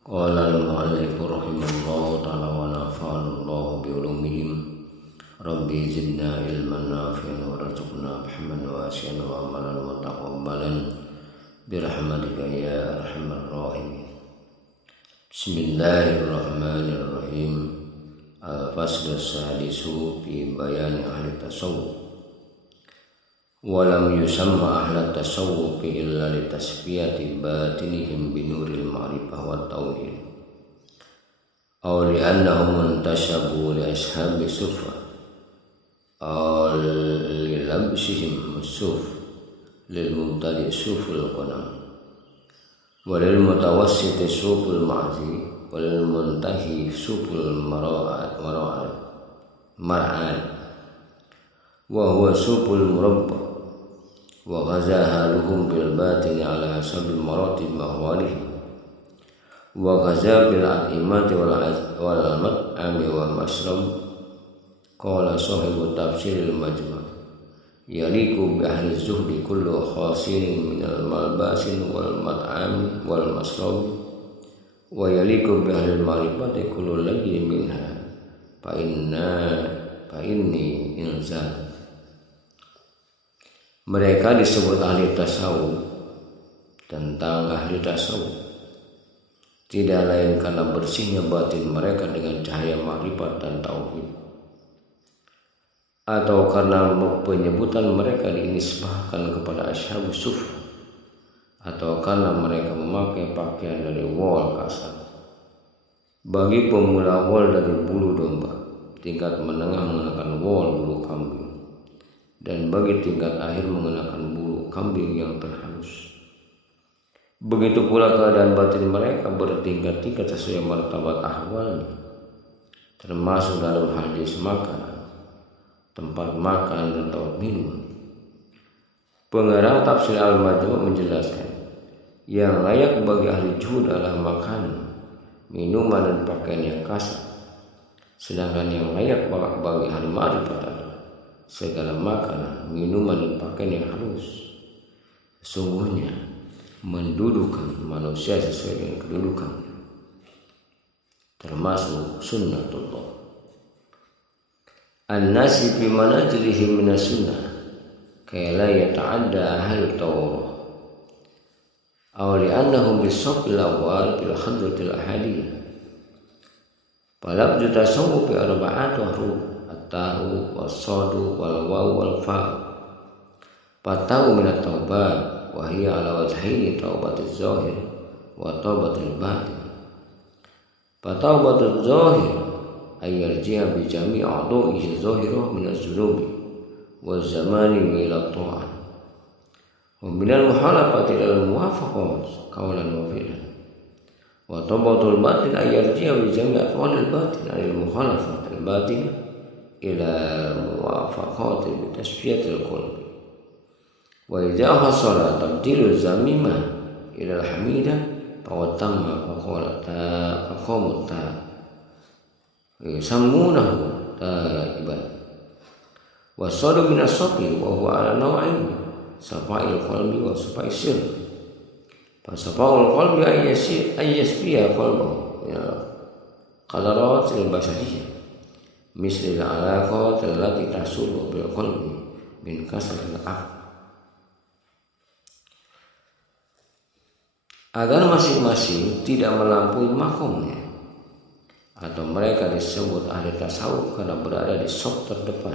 Qala al-mu'allif rahimahullahu ta'ala wa nafa'anallahu bi'ulumihim Rabbi zidna ilman nafi'an wa rzuqna fahman wasi'an wa amalan mutaqabbalan birahmatika ya arhamar rahimin. Bismillahirrahmanirrahim. Al-faslu sadisu fi bayani ahli tasawuf. Walam yusamma ahla tasawuf illa li tasfiyati batinihim binuril ma'rifah wa tauhid aw li annahum muntashabu li ashabi sufa aw li labsihim suf lil mubtadi suful qanam walil mutawassiti suful ma'zi walil muntahi suful mara'at wa huwa suful murabba wa ghazahaluhum bil batini ala hasabil maratib mahwalihim wa ghazabil a'imati wal mat'ami wal masram. Qala sahibu tafsiril majma' yaliku bi ahli zuhdi kullu khasirin minal malbasin wal mat'ami wal masram wa yaliku bi ahli ma'rifati kullu layyin minha fa inni inzal. Mereka disebut ahli tasawuf. Tentang ahli tasawuf, tidak lain karena bersihnya batin mereka dengan cahaya ma'rifat dan tauhid, atau karena penyebutan mereka dinisbahkan kepada ashabus sufa, atau karena mereka memakai pakaian dari wol kasar. Bagi pemula wol dari bulu domba, tingkat menengah mengenakan wol bulu kambing, dan bagi tingkat akhir mengenakan bulu kambing yang terhalus. Begitu pula keadaan batin mereka bertingkat-tingkat sesuai martabat ahwalnya, termasuk dalam hal jenis makan, tempat makan dan tempat minum. Pengarang tafsir al-Majmu' menjelaskan, yang layak bagi ahli juhud adalah makanan, minuman dan pakaian yang kasar, sedangkan yang layak bagi ahli ma'rifat adalah segala makanan, minuman dan pakaian yang halus. Sesungguhnya mendudukan manusia sesuai dengan kedudukannya, termasuk sunnatullah. An-nasi fi manajilihim minas sunnah kaya la yata'adda ahli tawrah aw li'annahum bis-safil awal bil hadratil ahadiyah. Falabdu tasawuf bi arba'atu huruf at-ta'u was-sadu wal waw wal fa'. Fata'u minat taubat wa hiya ala wajhaini taubatiz zahir wa taubatil batin. Fataubatul zahir ay yarji'a bi jami'i a'dha'ihi zahirah min az-zunubi wa zamani ila ta'ah wa min al-muhalafati ila al-muwafaqat qawlan wa fi'lan. Wa taubatul batin ay yarji'a bi jami'i aqwalil batin al mukhalafatil batin ila muwafaqati bi tasfiyatil qalbi. Wa idza hasala tabdilu zamima ila al-hamida fa tamma faqalata aqamta samunahu taiban. Wa sadu min as-saqi wa huwa ala naw'in safa'il qalbi wa safa'is sir. Fa safa'ul qalbi ayyasfiya qalbahu ya qadarat al-bashariyah misli al-alaqat allati tasulu bil qalbi min kasratil aql. Agar masing-masing tidak melampaui makomnya, atau mereka disebut ahli tasawuf karena berada di saf terdepan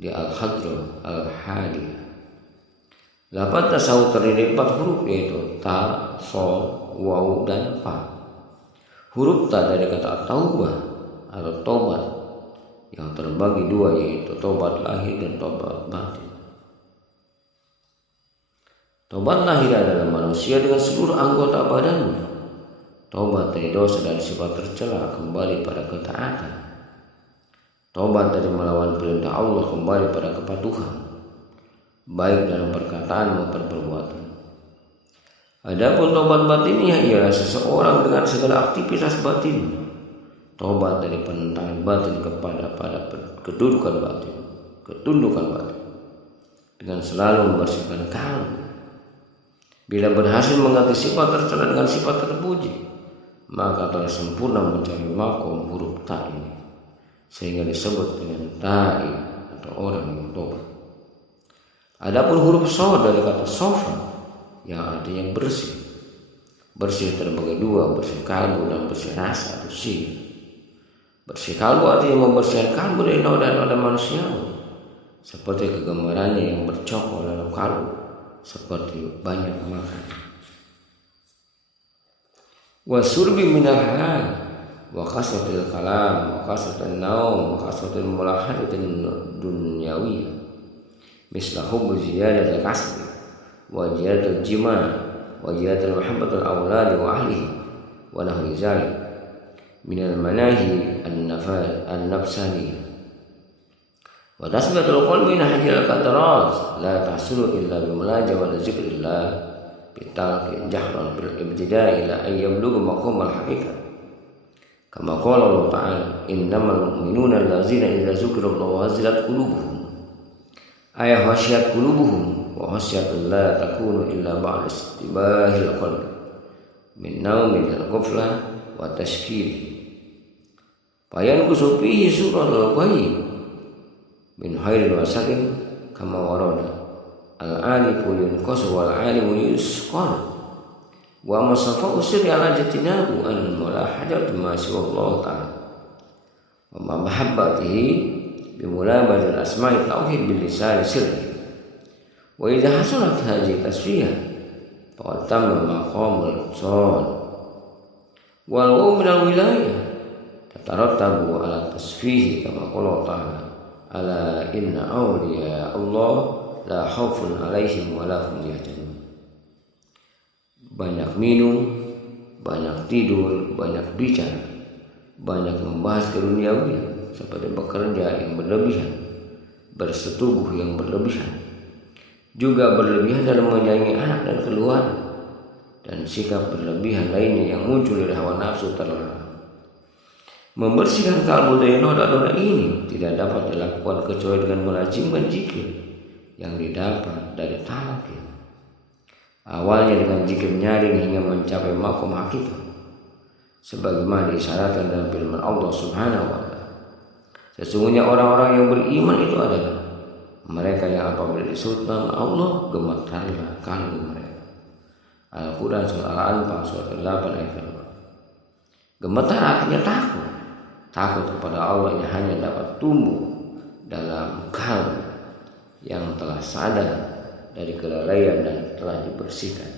di al-hadrah al-hadiyah. Lafaz tasawuf terdiri 4 huruf, yaitu ta, sol, waw dan fa. Huruf ta dari kata taubah atau tobat yang terbagi 2, yaitu tobat lahir dan tobat batin. Tobat lahir adalah manusia dengan seluruh anggota badannya tobat dari dosa dan sifat tercela kembali pada ketaatan. Tobat dari melawan perintah Allah kembali pada kepatuhan, baik dalam perkataan maupun perbuatan. Adapun tobat batinnya ialah seseorang dengan segala aktivitas batin, tobat dari penentangan batin kepada kedudukan batin, ketundukan batin, dengan selalu membersihkan kalbu. Bila berhasil mengganti sifat tercela dengan sifat terpuji, maka telah sempurna mencari makom huruf ta ini, sehingga disebut dengan ta'i atau orang yang tobat. Adapun huruf shod dari kata sofa yang artinya bersih. Bersih terbagi dua, bersih kalbu dan bersih rasa atau sih. Bersih kalbu artinya membersihkan kalbu dari noda-noda manusia, seperti kegemarannya yang bercokol dalam kalbu, seperti banyak makan. Wasurbi minal halal, wa kasratil kalam, wa kasratil naum, wa kasratil mulahadatin dunyawiyah, misla hubbu ziyadatil kasbi, wa ziyadatil jima', wa ziyadatil mahabbatil awladi wa ahlihi, wa nahwi zalik minal manahi an-nafsaniyah. Wa tasbihatul qalbi nahjil qadarat la tahsulu illa bimulajawati zikrillah bitalqin jahran bil ibtida'i ila an yablugha maqam al-haqiqah. Kama qala Allah ta'ala, innamal mu'minuna allazina idza dzukirallahu wazilat qulubuhum ay khasyat qulubuhum wa khasyatullah takunu illa ba'da istibahil qalbi min naumin al-ghaflah wa tashkiri. Bayan kusupihi surah al-ghaib min khairin wa sakin kama warada al-alifu yunqasu wal alimu yusqal wa masafa usri ala jatinahu an mulahajat ma siwa Allah ta'ala wa mahabbatihi bi mulabadil asma'i tauhid bil lisan sirri. Wa idza hasalat hadhihi tasfiyah faqad tamma maqamul shad wal min al wilayah tatarattabu ala tasfihi kama qala ta'ala ala inna awliya Allah la khaufun alaihim wa la hum yahzanun. Banyak minum, banyak tidur, banyak bicara, banyak membahas keduniawian seperti bekerja yang berlebihan, bersetubuh yang berlebihan, juga berlebihan dalam menyayangi anak dan keluarga, dan sikap berlebihan lainnya yang muncul dari hawa nafsu terlarang. Membersihkan kalbu dari noda-noda ini tidak dapat dilakukan kecuali dengan melazimkan zikir yang didapat dari talaqin. Awalnya dengan zikir nyaring hingga mencapai maqam hakikat, sebagaimana disyaratkan dalam firman Allah Subhanahu wa ta'ala. Sesungguhnya orang-orang yang beriman itu adalah mereka yang apabila disebut nama Allah gemetarlah kalbu mereka. Al-Quran surah Al-Anfal surah 8 ayat 2. Gemetar artinya takut. Takut kepada Allah yang hanya dapat tumbuh dalam kalbu yang telah sadar dari kelalaian dan telah dibersihkan.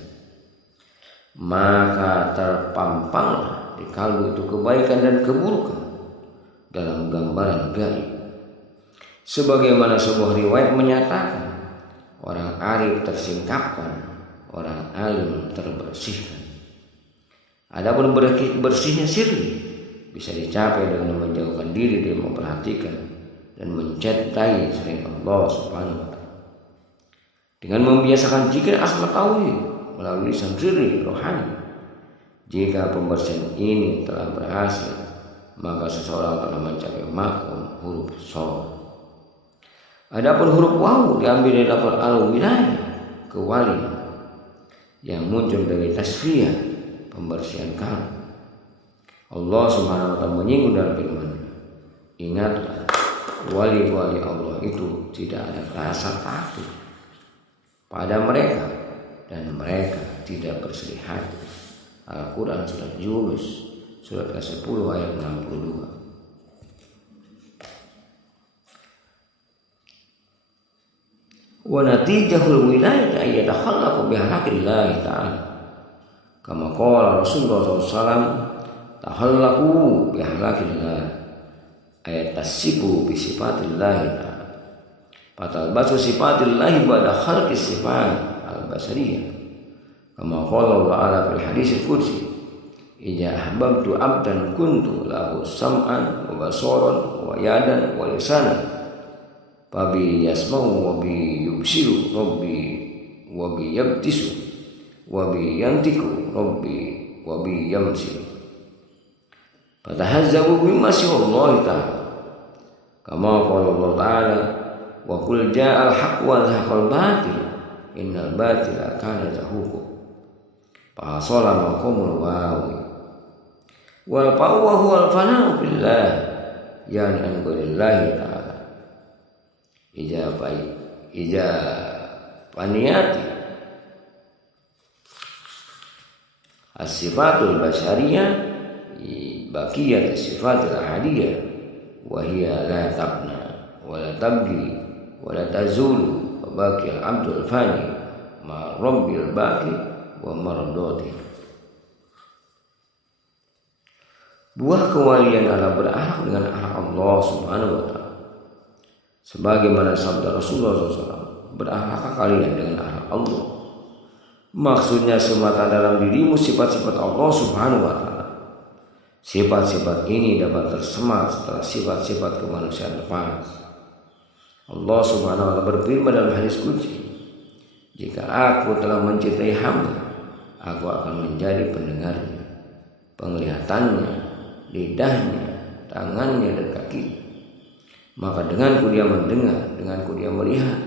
Maka terpampanglah di kalbu itu kebaikan dan keburukan dalam gambaran gaib. Sebagaimana sebuah riwayat menyatakan, orang arif tersingkapkan, orang alim terbersihkan. Adapun bersihnya sirri bisa dicapai dengan menjauhkan diri dari memperhatikan dan mencintai selain Allah Subhanahu wa ta'ala. Dengan membiasakan zikir asma tauhid melalui lisan sirri rohani. Jika pembersihan ini telah berhasil, maka seseorang telah mencapai maqam huruf shad. Adapun huruf waw diambil dari lafaz al-wilayah, kewalian, yang muncul dari tasfiyah, pembersihan kalbu. Allah Subhanahu wa ta'ala menyinggung dalam firman, ingatlah, wali-wali Allah itu tidak ada rasa takut pada mereka dan mereka tidak bersedih hati. Al-Quran surat Yunus surat ke-10 ayat 62. Wa natijahul wilayah ayyatakhallaqu bihalakillah ta'ala kama qala Rasulullah SAW, tahallaqu bihalakillah ayat tasibu bi sifatillah ta'ala fatalbasu sifatillah ba'da khalqis sifat al-basariyah kama qala Allah ta'ala fil hadis al-qudsi idza ahbabtu abdan kuntu lahu sam'an wa basaran wa yadan wa lisanan fabi yasma'u wa bi yubsiru rabbi wa bi yabtisu wa bi yantiku rabbi wa bi yamsiru fatahazzabu bima Allah ta'ala kama qala Allah ta'ala wa qul ja'al haqq wa zahaqal batil innal batila kana zahuqa fa sala maqamul wawi Wal fa'wa huwal fana'u billah, yani an ghairillah ta'ala. Ija paniyati as-sifatul basyariyah baqiyat as-sifatul ahadiyah wa hiya la tabna wa la tabgi wa la tazulu wa baqi al-abdul fani ma rabbil baqi wa mardati. Buah kewalian adalah berakhlak dengan akhlak Allah Subhanahu wa taala. Sebagaimana sabda Rasulullah SAW, berakhlaklah kalian dengan akhlak Allah. Maksudnya semata dalam dirimu sifat-sifat Allah Subhanahu wa taala. Sifat-sifat ini dapat tersemat setelah sifat-sifat kemanusiaan depan. Allah Subhanahu wa taala berfirman dalam hadis qudsi, jika aku telah mencintai hamba, aku akan menjadi pendengarnya, penglihatannya, lidahnya, tangannya dan kakinya. Maka denganku dia mendengar, denganku dia melihat,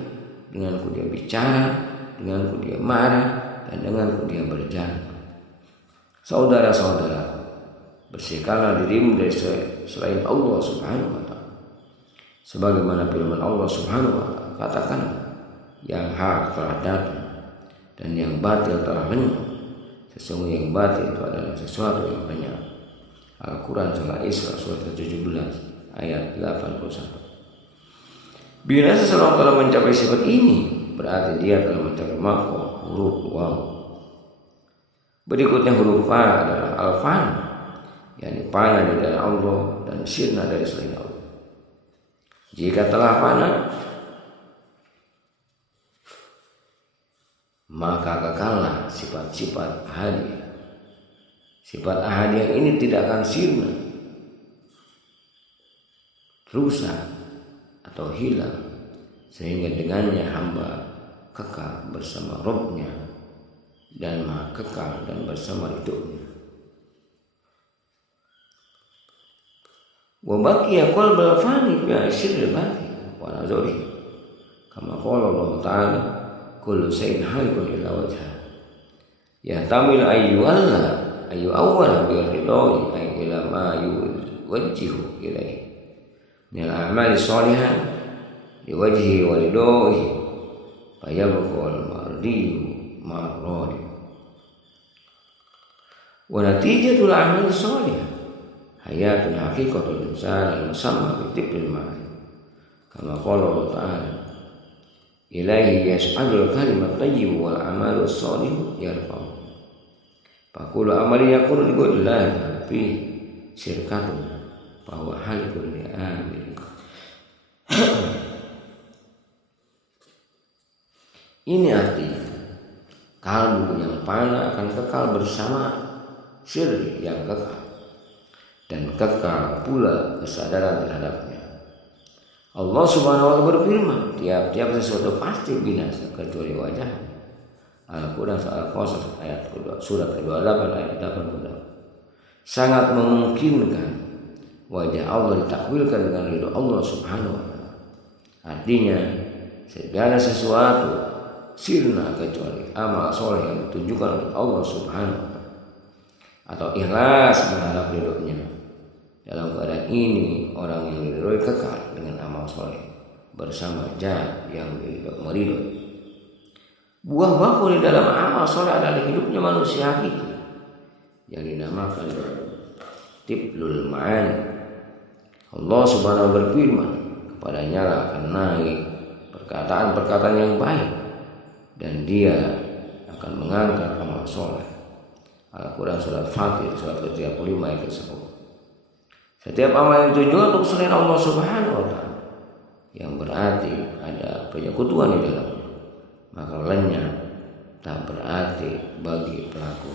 denganku dia bicara, denganku dia marah, dan denganku dia berjalan. Saudara-saudara, bersihkanlah dirimu dari selain Allah Subhanahu wa taala. Sebagaimana firman Allah Subhanahu wa taala, katakan, yang hak telah datang dan yang batil telah lenyap. Sesungguhnya yang batil itu adalah sesuatu yang lenyap. Al-Quran surah Isra surat 17 ayat 81. Bila seseorang telah mencapai sifat ini, berarti dia telah mencapai maqam huruf waw. Berikutnya huruf fa adalah al-fan, yakni fana di dalam Allah dan sirna dari selain Allah. Jika telah fana, maka kekallah sifat-sifat ahadiyah. Sifat ahadiyah ini tidak akan sirna, rusak atau hilang, sehingga dengannya hamba kekal bersama Rabbnya dan maha kekal dan bersama hidupnya. Wa baqiya qalbul fani bi asyril baqi wa nazari, kama qala Allah ta'ala, kullu shay'in halikun illa wajha, yahtamil ayu awwal bi ridai ay ila ma yuwajjihu ilaihi min al-a'mali shalihah liwajhi wa ridai fayabqul mardiyu marradi. Wa natijatul a'mal shalihah hayatun haqiqatul insan al-musamma bi tibil ma'ani, kama qala Allah ta'ala, ilaihi yas'adul kalimat tayyib wal amalu shalih yarfa'u. Faqulu amali yakunu lillahi fi syirkatun bahwa halikun li amin. Ini artinya kalbu yang fana akan kekal bersama sirri yang kekal, dan kekal pula kesadaran terhadapnya. Allah Subhanahu wa taala berfirman, tiap-tiap sesuatu pasti binasa kecuali wajah. Al-Quran surah Al-Qasas ayat kedua, surat ke-28 ayat 88. Sangat memungkinkan wajah Allah ditakwilkan dengan ridho Allah Subhanahu wa taala. Artinya segala sesuatu sirna kecuali amal soleh yang ditunjukkan oleh Allah Subhanahu wa taala atau ikhlas mengharap ridhonya. Dalam keadaan ini orang yang diridhoi kekal dengan amal soleh bersama Zat yang meridhoi. Buah bakul di dalam amal soleh adalah hidupnya manusia hakiki yang dinamakan tiblul ma'ani. Allah Subhanahu berfirman, kepadanya lah akan naik perkataan-perkataan yang baik dan dia akan mengangkat amal soleh. Al-Quran surat Fatir surat ke-35 ayat ke-10. Setiap amal yang ditujukan untuk selain Allah Subhanahu wa taala, yang berarti ada penyekutuan di dalamnya, maka lenyap, tak berarti bagi pelaku.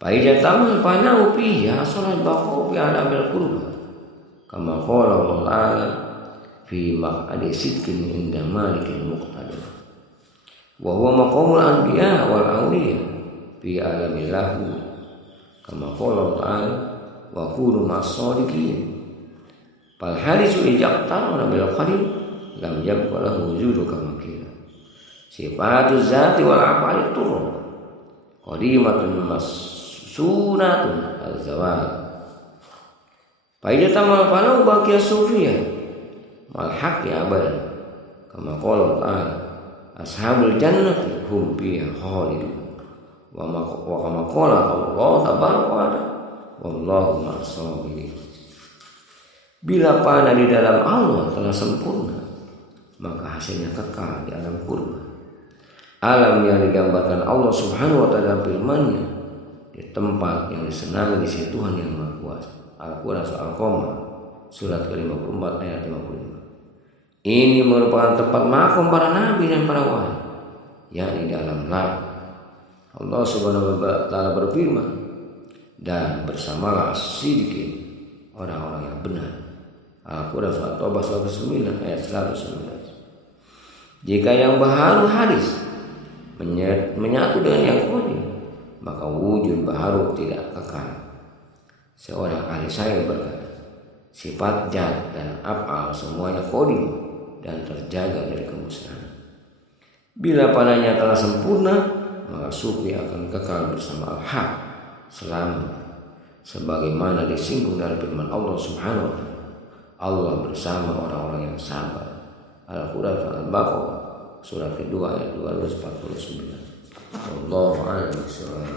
Faijatamul panau fiha salat baqu fi alamil qurba, kama qala Allah ta'ala fi maq'adi sidqin inda malikil muqtadir, wa huwa maqamul anbiya wal awliya fi alamil lahu, kama qala Allah ta'ala wa kunu mas-shadiqin. Fal harisu ijaqtar bil qadir lam yabqa lahu wujudu kama qila. Sifatu zati wal af'ali turun qadimatun sunatun al-zawal. Faidah tamal falau baqiya sufiya mal haqqi abadan. Kama qala ta'ala ashabul jannati hum fiha khalidun. Wa kama qala Allah tabaraka wa ta'ala wallahu ma'as-sabirin. Bila panah di dalam Allah telah sempurna, maka hasilnya kekal di alam kurba. Alam yang digambarkan Allah Subhanahu wa ta'ala firman-Nya di tempat yang disenangi di sisi Tuhan yang Maha Kuasa. Al-Quran surah Al-Qamar surat ke-54 ayat 55. Ini merupakan tempat makom para nabi dan para wali, yakni di alam neraka. Allah Subhanahu wa ta'ala berfirman, dan bersamalah as-siddiqin, orang-orang yang benar. Al-Quran surah Taubah surah ke-9 ayat 119. Jika yang baharu hadis menyatu dengan yang qadim, maka wujud baharu tidak kekal. Seorang ahli sains berkata, sifat zat dan af'al semuanya qadim dan terjaga dari kemusnahan. Bila panahnya telah sempurna, maka sufi akan kekal bersama al-haq selama, sebagaimana disinggung dalam firman Allah Subhanahu wa ta'ala, Allah bersama orang-orang yang sabar. Al-Quran surah Al-Baqarah surat kedua ayat 249. Wallahu a'lam bishawab.